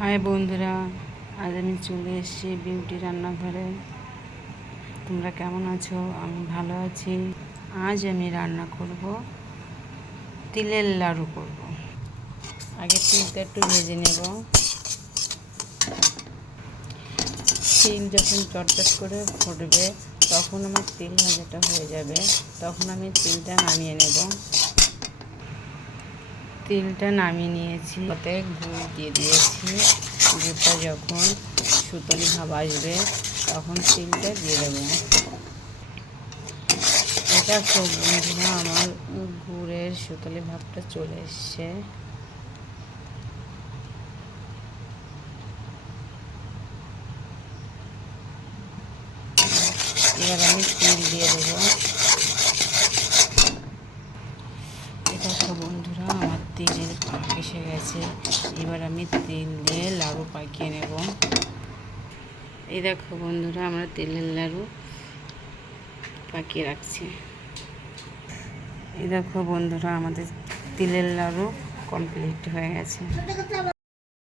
High বন্ধুরা, আজ আমি চলে এসেছি বিউটি রান্নাঘরে। তোমরা কেমন আছো? আমি ভালো আছি। আজ আমি রান্না করব তিলের লাড়ু করব। আগে তিলটা একটু ভেজে নেব। তিল যখন চটচট করে ফুটবে তখন আমার তিল ভাজাটা হয়ে যাবে। তখন আমি তিলটা নামিয়ে নেব। তিলটা নামিয়ে নিয়েছি, তাতে গুড় দিয়ে দিয়েছি। গুড়টা যখন সুতলি ভাব আসবে তখন তিলটা দিয়ে দেবো। এটা খুব বন্ধুরা, আমার গুড়ের সুতলি ভাবটা চলে এসছে। এবার আমি তিল দিয়ে দেবো। এটা খুব বন্ধুরা, আমার তিলের পাক এসে গেছে। এবার আমি তিল দিয়ে লাড়ু পাকিয়ে নেব। এই দেখো বন্ধুরা, আমরা তিলের লাড়ু পাকিয়ে রাখছি। এই দেখো বন্ধুরা, আমাদের তিলের লাড়ু কমপ্লিট হয়ে গেছে।